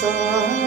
sun.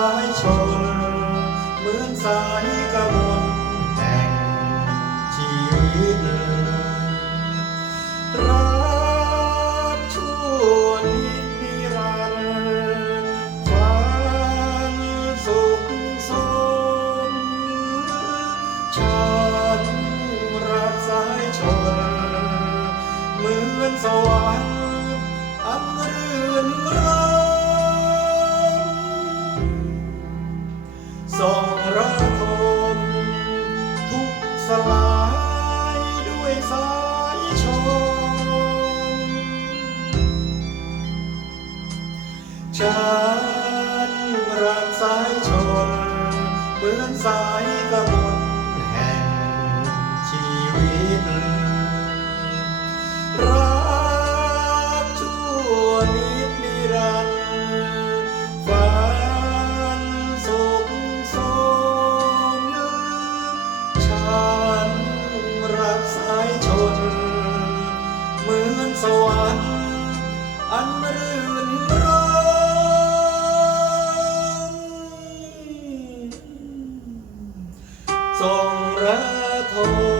สายชนเหมือนสายกระมวลแห่งชีวิตรักชั่วนิรันดร์วามสุขสมฉันรักสายชนเหมือนสวรรค์ ฉันรักสายชนเหมือนสายกระมนแห่งชีวิต รักชั่วนิจนิรันดร์ฝันสุขสมฉันรักสายชน เหมือนสวรรค์อันรื่นร Oh.